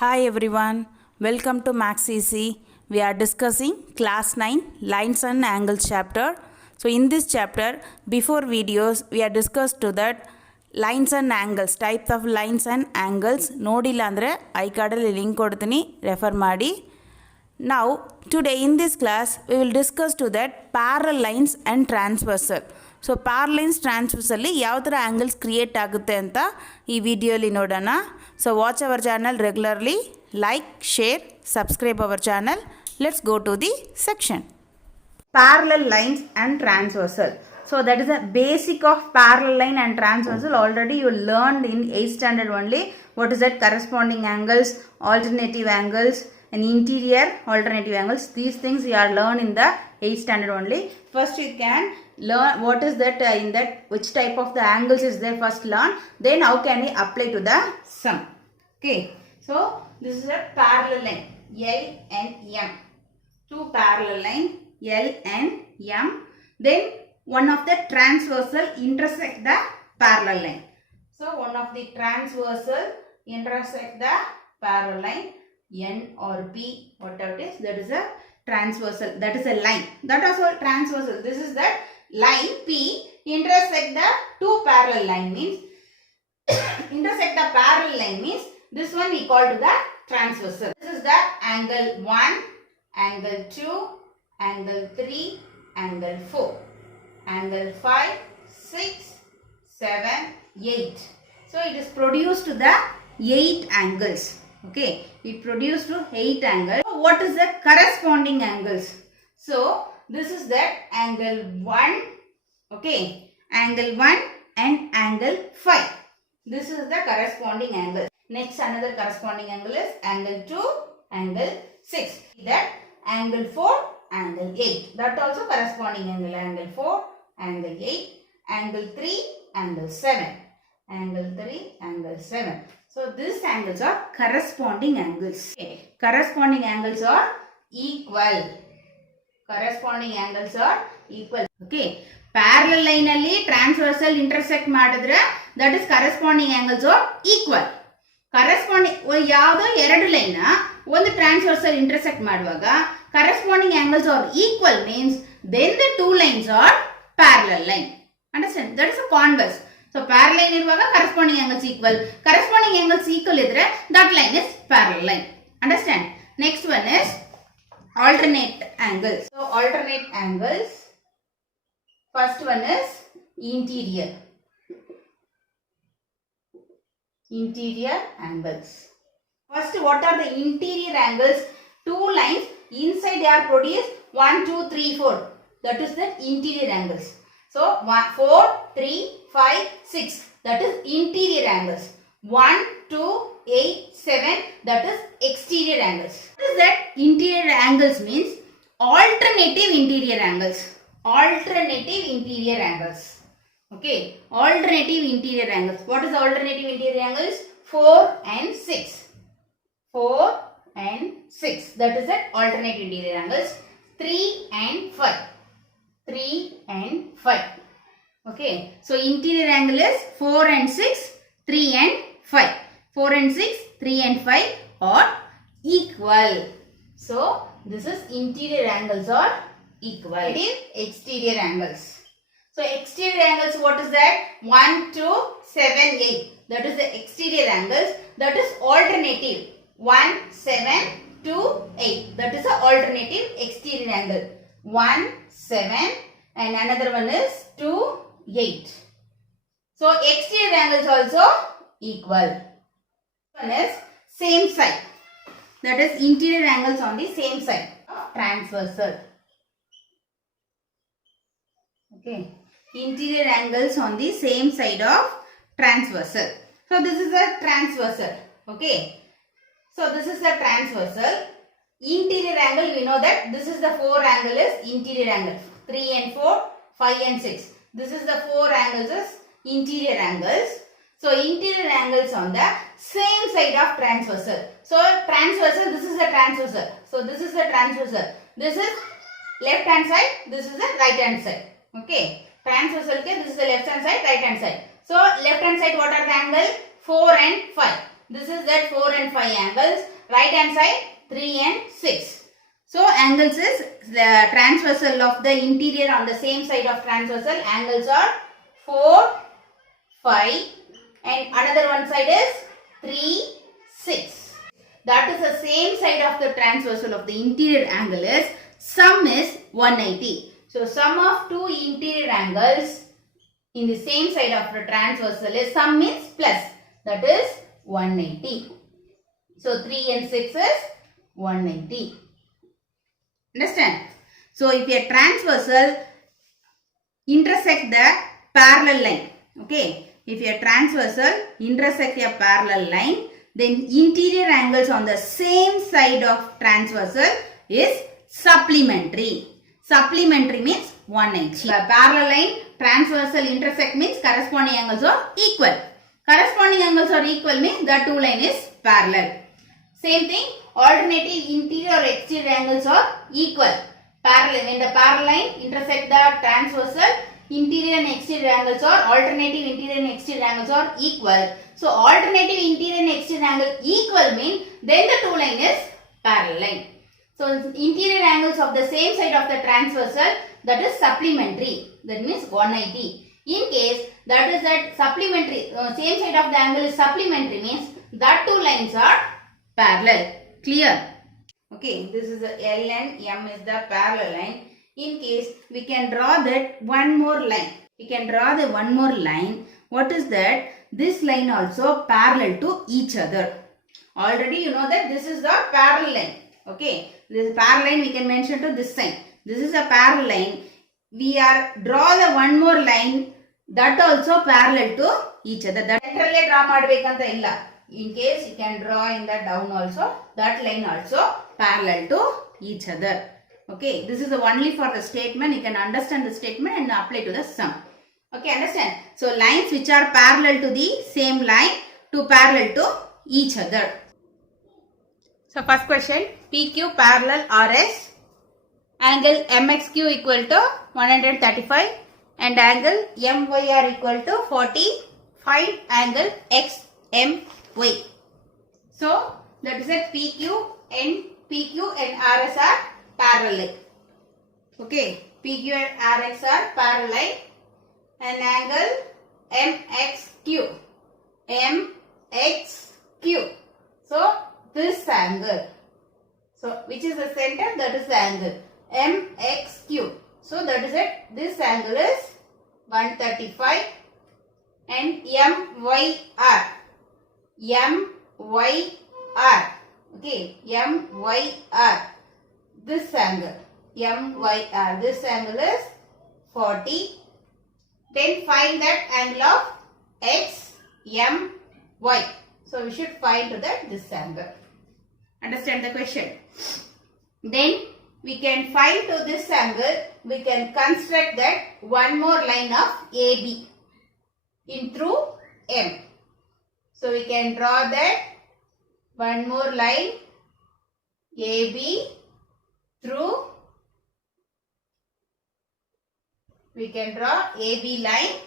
Hi everyone, welcome to Max Easy. We are discussing class 9 lines and angles chapter. So in this chapter, before videos, we are discussed to that lines and angles, types of lines and angles. ನೋಡಿಲ್ಲ ಅಂದರೆ ಐಕಾರ್ಡಲ್ಲಿ link ಕೊಡ್ತೀನಿ refer ಮಾಡಿ. Now today in this class we will discuss to that parallel lines and transversal. So parallel lines ಟ್ರಾನ್ಸ್ವರ್ಸಲ್ಲಿ ಯಾವ ಥರ angles create ಆಗುತ್ತೆ ಅಂತ ಈ ವಿಡಿಯೋಲಿ ನೋಡೋಣ. So watch our channel regularly, like, share, subscribe our channel. Let's go to the section. Parallel lines and transversal. So that is a basic of parallel line and transversal. Already you learned in 8th standard only. What is that? Corresponding angles, alternative angles, and interior alternative angles. These things you are learned in the 8th standard only. First you can learn what is that in that which type of the angles is there, first learn, then how can we apply to the sum. Okay, so this is a parallel line L and M, two parallel line L and M, then one of the transversal intersect the parallel line. So one of the transversal intersect the parallel line, N or P, whatever it is, that is a transversal, that is a line, that is also transversal. This is that line P intersect the two parallel line, means intersect the parallel line means this one we call to the transversal. This is the angle 1, angle 2, angle 3, angle 4, angle 5, 6, 7, 8. So it is produced to the 8 angles. Okay, it produced to 8 angles. So what is the corresponding angles? So this is that angle 1, okay, angle 1 and angle 5. This is the corresponding angle. Next another corresponding angle is angle 2, angle 6. That angle 4, angle 8. That also corresponding angle. Angle 4, angle 8, angle 3, angle 7. Angle 3, angle 7. So these angles are corresponding angles. Okay. Corresponding angles are equal. Corresponding angles are equal. Okay. Parallel line alli transversal intersect ಮಾಡಿದ್ರೆ that is corresponding angles are equal. Corresponding ಯಾವುದೋ ಎರಡು line ಒಂದು transversal intersect ಮಾಡುವಾಗ corresponding angles are equal means then the two lines are parallel line. Understand? That is a converse. So parallel line ಇರುವಾಗ corresponding angles equal. Corresponding angles equal ಇದ್ರೆ that line is parallel line. Understand? Next one is alternate angles. So alternate angles, first one is interior. Interior angles. First, what are the interior angles? Two lines inside they are produced 1, 2, 3, 4. That is the interior angles. So 4, 3, 5, 6. That is interior angles. 1, 2, 8, 7. That is exterior angles. What is that? Interior angles means alternative interior angles. Alternative interior angles. Okay. Alternative interior angles. What is the alternative interior angles? 4 and 6. 4 and 6. That is the alternative interior angles. 3 and 5. 3 and 5. Okay. So interior angle is 4 and 6, 3 and 5. 4 and 6, 3 and 5 are equal. So this is interior angles are equal. It is exterior angles. So exterior angles, what is that? 1, 2, 7, 8. That is the exterior angles. That is alternative. 1, 7, 2, 8. That is the alternative exterior angle. 1, 7 and another one is 2, 8. So exterior angles also equal. One is same side. That is interior angles on the same side of transversal. Okay. Interior angles on the same side of transversal. So this is a transversal. Okay. So this is the transversal. Interior angle, we know that this is the 4 angle is interior angle. 3 and 4, 5 and 6. This is the 4 angles is interior angles. So interior angles on the same side of transversal. So transversal, this is the transversal. So this is the transversal. This is left hand side. This is the right hand side. Okay. Transversal, this is the left hand side, right hand side. So left hand side, what are the angle? 4 and 5. This is that 4 and 5 angles. Right hand side 3 and 6. So angles is the transversal of the interior on the same side of transversal. Angles are 4, 5 and another one side is 3, 6. That is the same side of the transversal of the interior angle is sum is 180. So sum of two interior angles in the same side of the transversal is sum means plus, that is 180. So 3 and 6 is 180. Understand? So if a transversal intersect the parallel line, okay, if a transversal intersect a parallel line, then interior angles on the same side of transversal is supplementary. Supplementary means 180. The parallel line transversal intersect means corresponding angles are equal. Corresponding angles are equal means the two line is parallel. Same thing, alternative interior or exterior angles are equal. Parallel, when the parallel line intersect the transversal, interior and exterior angles are alternative interior and exterior angles are equal. So alternative interior and exterior angle equal mean then the two line is parallel line. So interior angles of the same side of the transversal, that is supplementary, that means 180. In case that is that supplementary, same side of the angle is supplementary means that two lines are parallel. Clear? Okay, this is the L and M is the parallel line. In case we can draw that one more line. We can draw the one more line. What is that? This line also parallel to each other. Already you know that this is the parallel line. Okay, this parallel line we can mention to this sign. This is a parallel line. We are draw the one more line that also parallel to each other. That centrally draw madbekanta illa. In case you can draw in the down also, that line also parallel to each other. Okay, this is only for the statement. You can understand the statement and apply to the sum. Okay, understand? So lines which are parallel to the same line to parallel to each other. So first question, PQ parallel RS, angle MXQ equal to 135 and angle MYR equal to 45 angle XMY. So that is a PQ and RS are parallel. Okay, PQ and RX are parallel and angle MXQ. So this angle. So which is the center? That is the angle MXQ. So that is it. This angle is 135 and MYR. Okay, MYR. This angle MYR. This angle is 40. Then find that angle of XMY. So we should find that this angle. Understand the question? Then we can find to this angle. We can construct that one more line of AB in through M. So we can draw that one more line AB through. We can draw AB line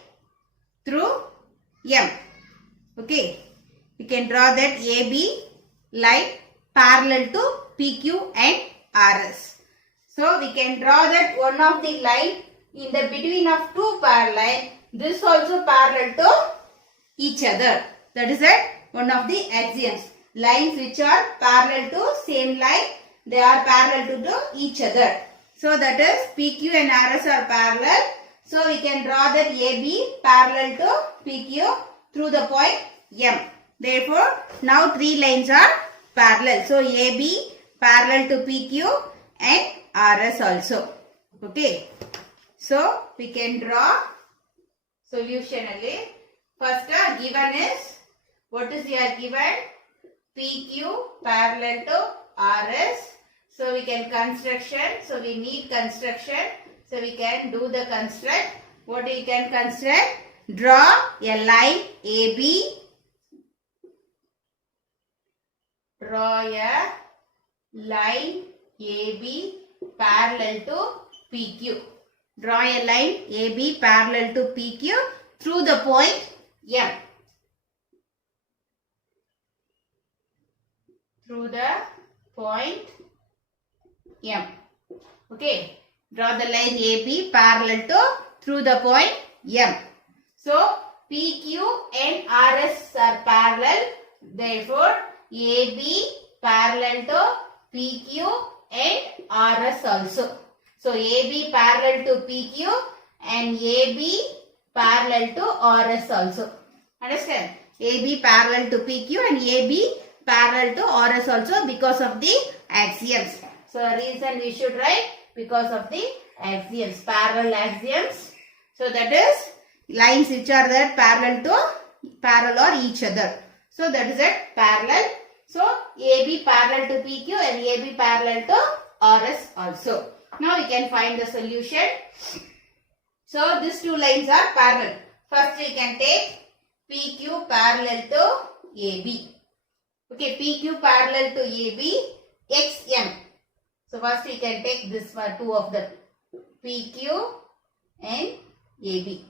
through M. Okay. We can draw that AB line parallel to PQ and RS. So we can draw that one of the line in the between of two parallel. This also parallel to each other. That is one of the axioms. Lines which are parallel to same line, they are parallel to each other. So that is PQ and RS are parallel. So we can draw that AB parallel to PQ through the point M. Therefore, now three lines are parallel. So AB parallel to PQ and RS also. Okay. So we can draw solution again. First given is, what is here given? PQ parallel to RS. So we can construction. So we need construction. So we can do the construct. What we can construct? Draw a line AB. Draw a line AB parallel to PQ. Draw a line AB parallel to PQ through the point M. through the point M. Okay, draw the line AB parallel to through the point M. So PQ and RS are parallel. Therefore, AB parallel to PQ and RS also. So AB parallel to PQ and AB parallel to RS also. Understand? AB parallel to PQ and AB parallel to RS also because of the axioms. So reason we should write because of the axioms, parallel axioms. So that is lines which are there parallel or each other. So that is it, parallel. So AB parallel to PQ and AB parallel to RS also. Now we can find the solution. So these two lines are parallel. First we can take PQ parallel to AB. Okay, PQ parallel to AB, XM. So first we can take this one, two of them, PQ and AB.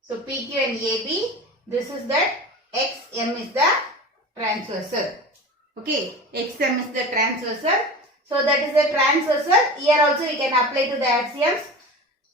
So PQ and AB, this is that, XM is the transversal. Okay, XM is the transversal. So that is the transversal. Here also we can apply to the axioms.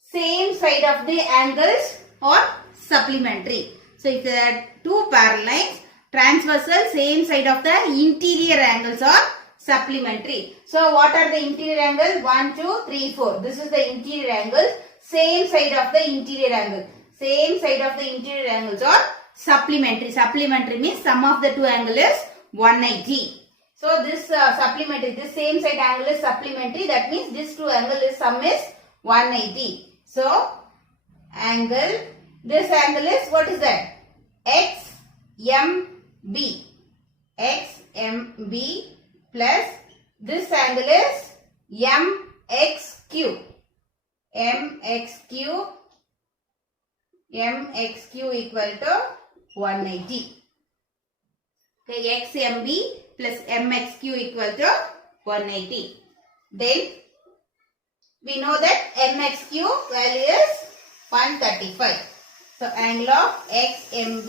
Same side of the angles or supplementary. So if there are two parallel lines, transversal, same side of the interior angles are supplementary. So what are the interior angles? 1, 2, 3, 4. This is the interior angle. Same side of the interior angle. Same side of the interior angles are supplementary. Supplementary means sum of the two angles is 180. So this supplementary, this same side angle is supplementary. That means this two angle is sum is 180. So angle, this angle is, what is that? XMB. XMB plus this angle is MXQ. MXQ equal to 180. Okay, XMB plus MXQ equal to 180. Then we know that MXQ value is 135. So angle of XMB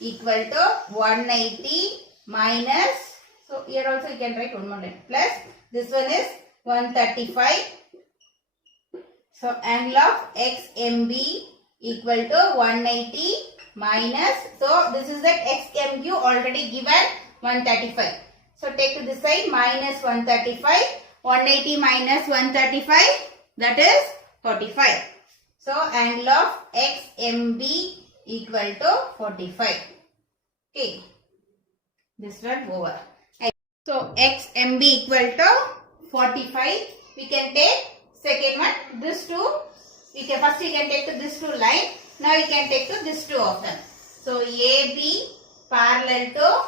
equal to 180 minus, so here also you can write one more line, plus this one is 135. So angle of XMB equal to 180 minus, so this is that XMQ already given 135. So take to this side, minus 135. 180 minus 135, that is 45. So angle of XMB equal to 45. Okay, this one over. So XMB equal to 45. We can take second one, this two. We can first take to this two line. Now we can take to this two of them. So AB parallel to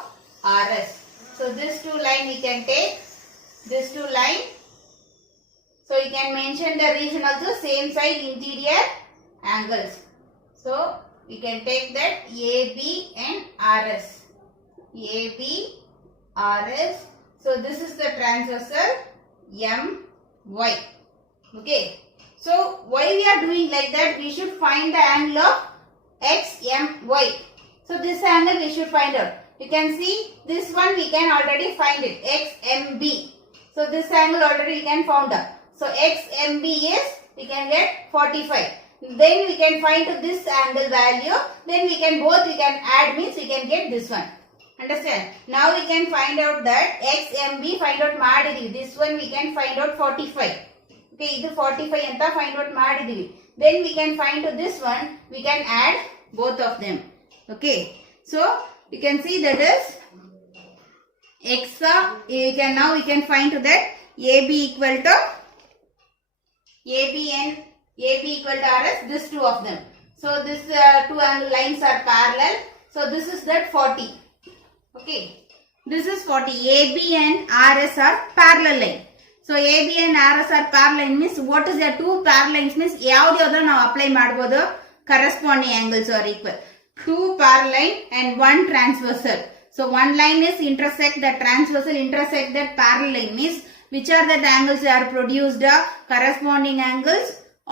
RS. So this two line we can take. This two line. So you can mention the region also, same side interior angles. So we can take that AB and RS. AB, RS. So this is the transversal MY. Okay. So why we are doing like that? We should find the angle of XMY. So this angle we should find out. You can see this one we can already find it, XMB. So this angle already we can found out. So XMB is, we can get 45. Then we can find this angle value. Then we can add, means we can get this one. Understand? Now we can find out that XMB find out ಮಾಡಿದೀವಿ. This one we can find out 45. Okay, ಇದು 45 ಅಂತ find out ಮಾಡಿದೀವಿ. Then we can find this one. We can add both of them. Okay. So you can see that is now we can find that AB equal to AB equal to RS, this two of them. So this two angle lines are parallel. So this is that 40. Okay. This is 40. AB and RS are parallel line. So AB and RS are parallel means what is the two parallel lines means ಯಾವ್ದಾದ್ರು ನಾವು apply ಮಾಡಬಹುದು, corresponding angles are equal. Two parallel and one transversal. So one line is intersect the transversal, intersect that parallel line means which are the angles are produced, corresponding angles,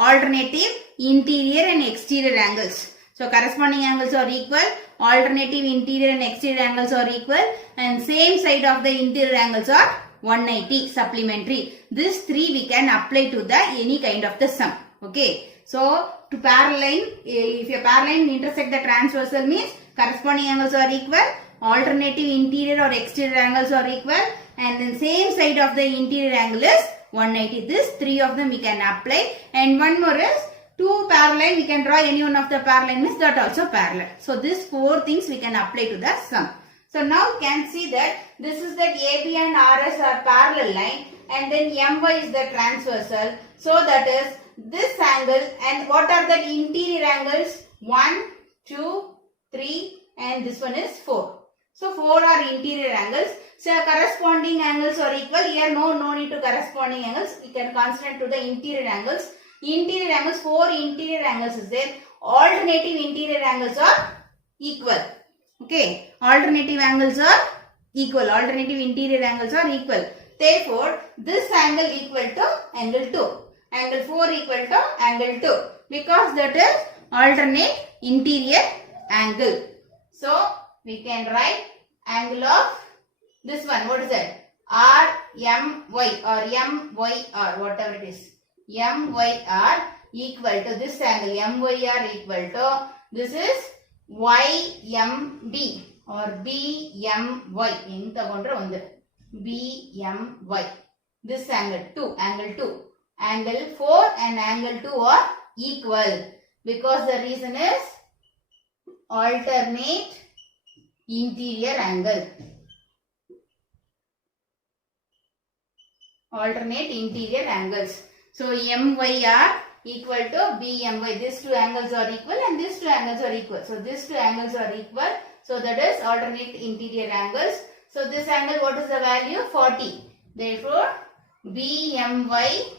alternative, interior and exterior angles. So corresponding angles are equal. alternative interior and exterior angles are equal, and same side of the interior angles are 180 supplementary. This 3 we can apply to the any kind of the sum. Okay. So to parallel line, if a parallel line intersect the transversal means corresponding angles are equal, alternative interior or exterior angles are equal, and then same side of the interior angle is 180. This 3 of them we can apply, and one more is two parallel, we can draw any one of the parallel means that also parallel. So these 4 things we can apply to the sum. So now you can see that this is that AB and RS are parallel line, and then MY is the transversal. So that is this angle, and what are the interior angles? 1, 2, 3, and this one is 4. So 4 are interior angles. So corresponding angles are equal. Here no need to corresponding angles. We can concentrate to the interior angles. Interior angles, 4 interior angles is there. Alternative interior angles are equal. Okay. Alternative angles are equal. Alternative interior angles are equal. Therefore, this angle equal to angle 2. Angle 4 equal to angle 2. Because that is alternate interior angle. So, we can write angle of this one. What is that? RMY or MYR, whatever it is. MYR equal to this angle. MYR equal to, this is YMB or BMY. BMY. This angle 2. Angle 2. Angle 4 and angle 2 are equal. Because the reason is alternate interior angle. Alternate interior angles. So MYR equal to BMY. These 2 angles are equal and these 2 angles are equal. So these 2 angles are equal. So that is alternate interior angles. So this angle, what is the value? 40. Therefore, BMY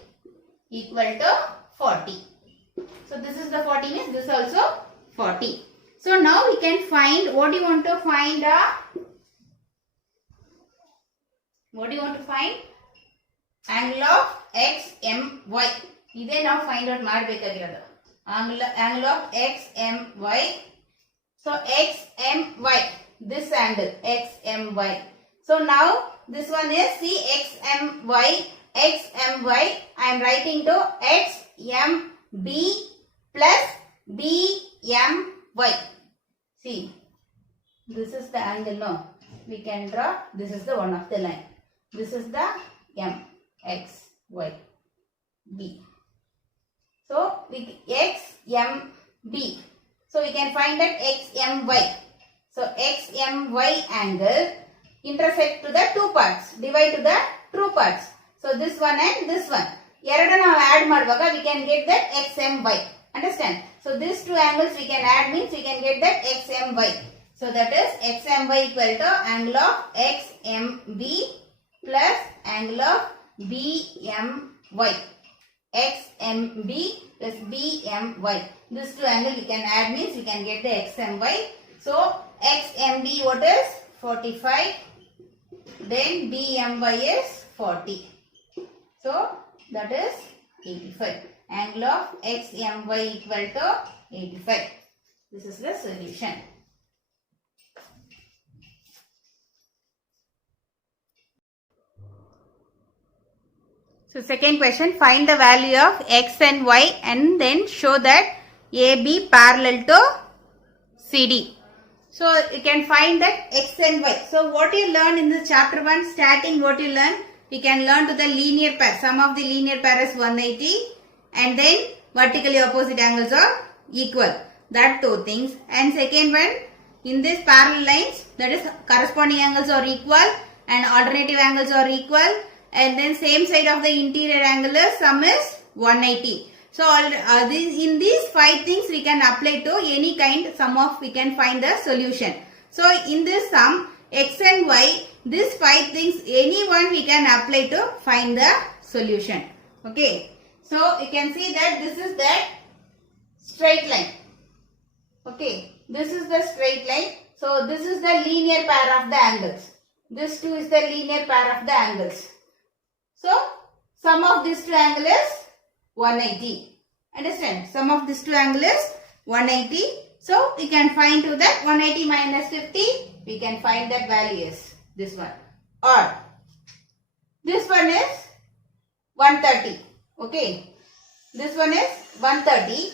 equal to 40. So this is the 40 means this also 40. So now we can find, what do you want to find? What do you want to find? Angle of XMY. This now find out angle of XMY. So XMY, this angle XMY. So now this one is see XMY. XMY, I am writing to XMB plus BMY. See, this is the angle now. We can draw, this is the one of the line. This is the M, X, Y, B. So, XMB. So, we can find that XMY. So, XMY angle intersect to the 2 parts. Divide to the true parts. So, this one and this one. Erada now add madvaga, we can get that XMY. Understand? So, these 2 angles we can add means we can get that XMY. So, that is XMY equal to angle of XMB plus angle of BMY. XMB plus BMY. These 2 angles we can add means we can get the XMY. So, XMB what is? 45. Then BMY is 40. So, that is 85. Angle of XMY equal to 85. This is the solution. So, second question, find the value of X and Y and then show that AB parallel to CD. So, you can find that X and Y. So, what you learn in the chapter 1 starting, what you learn? We can learn to the linear pair. Sum of the linear pair is 180 and then vertically opposite angles are equal. That 2 things. And second one, in this parallel lines, that is corresponding angles are equal and alternative angles are equal. And then same side of the interior angle is sum is 180. So in these 5 things we can apply to any kind sum of, we can find the solution. So in this sum X and Y, these 5 things any one we can apply to find the solution. Okay. So you can see that this is that straight line. Okay. This is the straight line. So this is the linear pair of the angles. This 2 is the linear pair of the angles. So, sum of these 2 angles is 180. Understand? Sum of these 2 angles is 180. So we can find to that 180 minus 50. We can find that value is this one. Or this one is 130. Okay. This one is 130.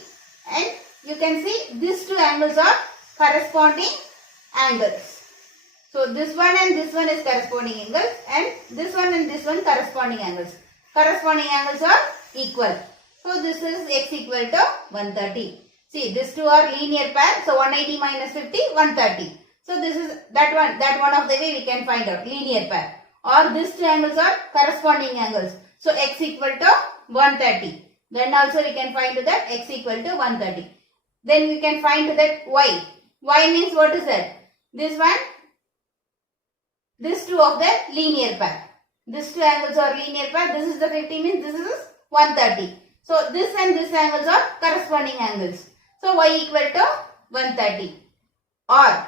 And you can see these two angles are corresponding angles. So this one and this one is corresponding angles, and this one and this one corresponding angles. Corresponding angles are equal. So this is x equal to 130. See, these two are linear pair. So 180 minus 50, 130. So this is that one of the way we can find out linear pair. Or these two angles are corresponding angles. So x equal to 130. Then also we can find that x equal to 130. Then we can find that y. Y means what is that? This one, these two of the linear pair. These two angles are linear pair. This is the 50 means this is 130. So this and this angles are corresponding angles. So y equal to 130. Or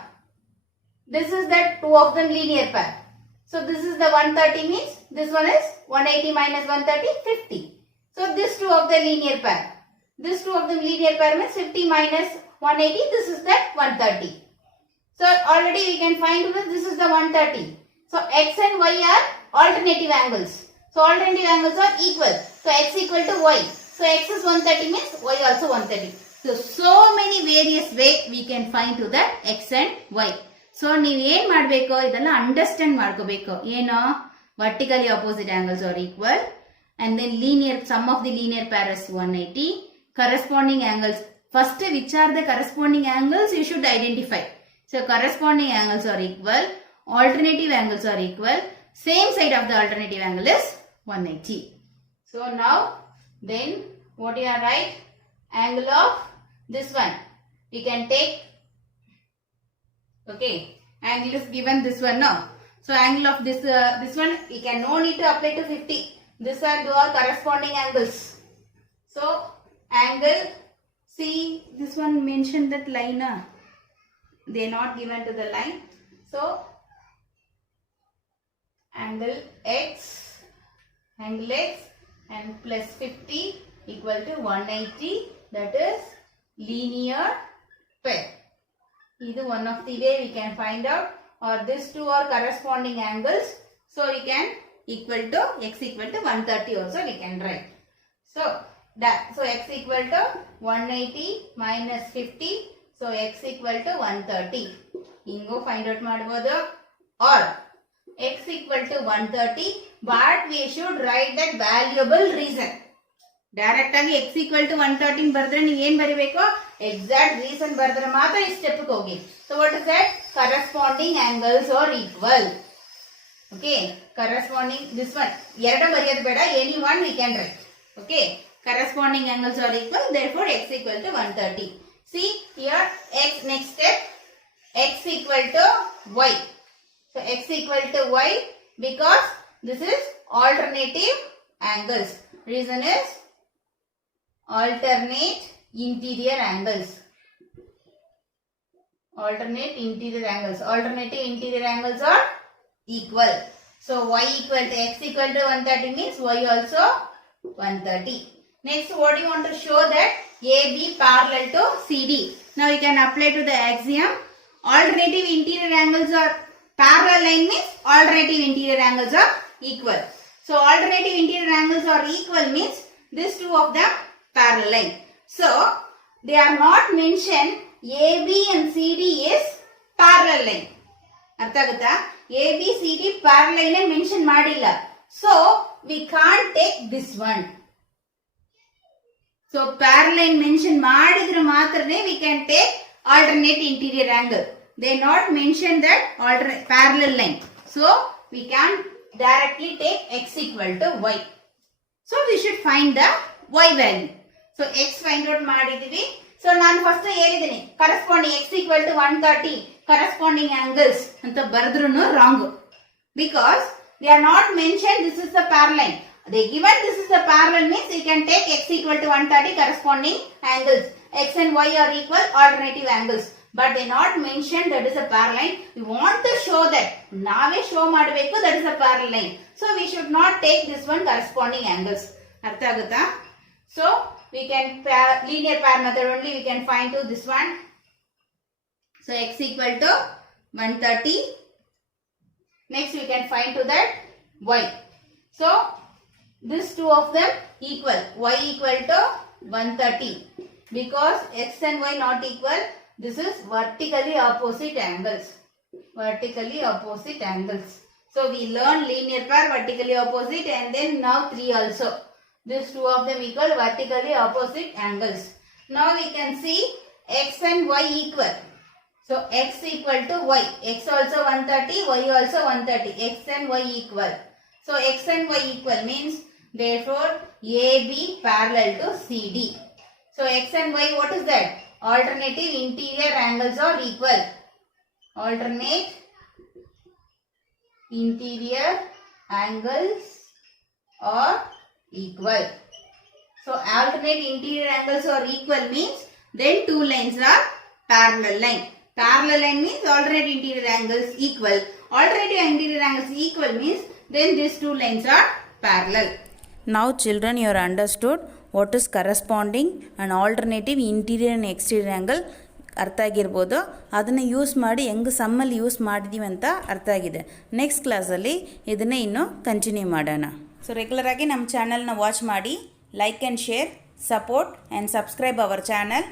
this is the two of them linear pair. So this is the 130 means this one is 180 minus 130, 50. So this two of the linear pair. This two of them linear pair means 50 minus 180. This is that 130. So already we can find that this is the 130. So x and y are alternative angles. So alternative angles are equal. So x equal to y. So x is 130 means y also 130. So many various way we can find to that x and y. So ನೀವು ಏನು ಮಾಡಬೇಕು ಇದೆಲ್ಲ understand ಮಾಡ್ಕೋಬೇಕು. ಏನು vertically opposite angles are equal, and then linear sum of the linear pair is 180. Corresponding angles, first which are the corresponding angles you should identify. So corresponding angles are equal, alternative angles are equal, same side of the alternative angle is 180. So now then what you are right? Angle of this one we can take. Okay, angle is given this one now. So angle of this one we can no need to apply to 50. This and two are corresponding angles. So angle, see this one mentioned that line. They are not given to the line. So angle x and plus 50 equal to 180. That is linear pair. Either one of the way we can find out, or these two are corresponding angles. So we can equal to x equal to 130 also we can write. So x equal to 180 minus 50. So x equal to 130. Ingo find out ಮಾಡಬಹುದು. Or x equal to 130, but we should write that valuable reason. Direct ಆಗಿ x equal to 113 ಬರೆದ್ರೆ ನೀವು ಏನು ಬರಿಬೇಕು? Exact reason ಬರೆದ್ರೆ ಮಾತ್ರ ಈ step ಗೆ ಹೋಗಿ. So what is that? Corresponding angles are equal. Okay, corresponding this one. ಎರಡು ಬರೆಯೋದು ಬೇಡ, any one we can write. Okay, corresponding angles are equal, therefore x equal to 130. See here, x next step, x equal to y. So x equal to y because this is alternative angles. Reason is alternate interior angles. Alternate interior angles. Alternative interior angles are equal. So y equal to x equal to 130 means y also 130. Next, what do you want to show that AB parallel to CD? Now you can apply to the axiom. Alternative interior angles are parallel line means alternative interior angles are equal. So alternative interior angles are equal means these two of them parallel line. So they are not mentioned AB and CD is parallel line. ಅರ್ಥ ಆಗುತ್ತಾ? AB CD parallel line mention ಮಾಡಿಲ್ಲ. So we can't take this one. So parallel mention ಮಾಡಿದ್ರೆ ಮಾತ್ರನೇ we can take alternate interior angle. They not mention that alternate parallel line. So we can directly take x equal to y. So we should find the y value. So x find out ಮಾಡಿದೀವಿ. So ನಾನು first ಹೇಳಿದ್ದೀನಿ corresponding x equal to 130 corresponding angles ಅಂತ ಬರೆದ್ರುನು wrong, because they are not mentioned this is the parallel. They given this is the parallel means you can take x equal to 130 corresponding angles. X and y are equal alternative angles, but they not mentioned that is a parallel. We want to show that ನಾವೇ show ಮಾಡಬೇಕು that is a parallel line. So we should not take this one corresponding angles. ಅರ್ಥ ಆಗುತ್ತಾ? So we can linear pair method only we can find to this one. So x equal to 130. Next we can find to that y. So these two of them equal. Y equal to 130. Because x and y not equal, this is vertically opposite angles. Vertically opposite angles. So we learn linear pair vertically opposite, and then now 3 also. These two of them equal vertically opposite angles. Now we can see x and y equal. So x equal to y. X also 130, y also 130. X and y equal. So x and y equal means therefore AB parallel to CD. So x and y, what is that? Alternative interior angles are equal. Alternate interior angles are equal. So alternate interior angles are equal means then two lines are parallel line. Parallel line means alternate interior angles equal. Alternative interior angles equal means then these two lines are parallel. Now children, you are understood what is corresponding and alternative interior and exterior angle ಅರ್ಥ ಆಗಿರ್ಬೋದು. ಅದನ್ನು use ಮಾಡಿ ಹೆಂಗೆ ಸಮ್ಮಲ್ಲಿ use ಮಾಡಿದ್ದೀವಿ ಅಂತ ಅರ್ಥ ಆಗಿದೆ. Next ಕ್ಲಾಸಲ್ಲಿ ಇದನ್ನೇ ಇನ್ನೂ ಕಂಟಿನ್ಯೂ ಮಾಡೋಣ. ಸೊ ರೆಗ್ಯುಲರಾಗಿ ನಮ್ಮ ಚಾನಲ್ನ ವಾಚ್ ಮಾಡಿ, like and share, support and subscribe our channel.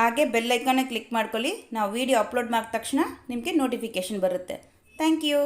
ಹಾಗೆ ಬೆಲ್ ಐಕಾನ್ನ ಕ್ಲಿಕ್ ಮಾಡ್ಕೊಳ್ಳಿ. ನಾವು ವಿಡಿಯೋ ಅಪ್ಲೋಡ್ ಮಾಡಿದ ತಕ್ಷಣ ನಿಮಗೆ ನೋಟಿಫಿಕೇಷನ್ ಬರುತ್ತೆ. Thank you.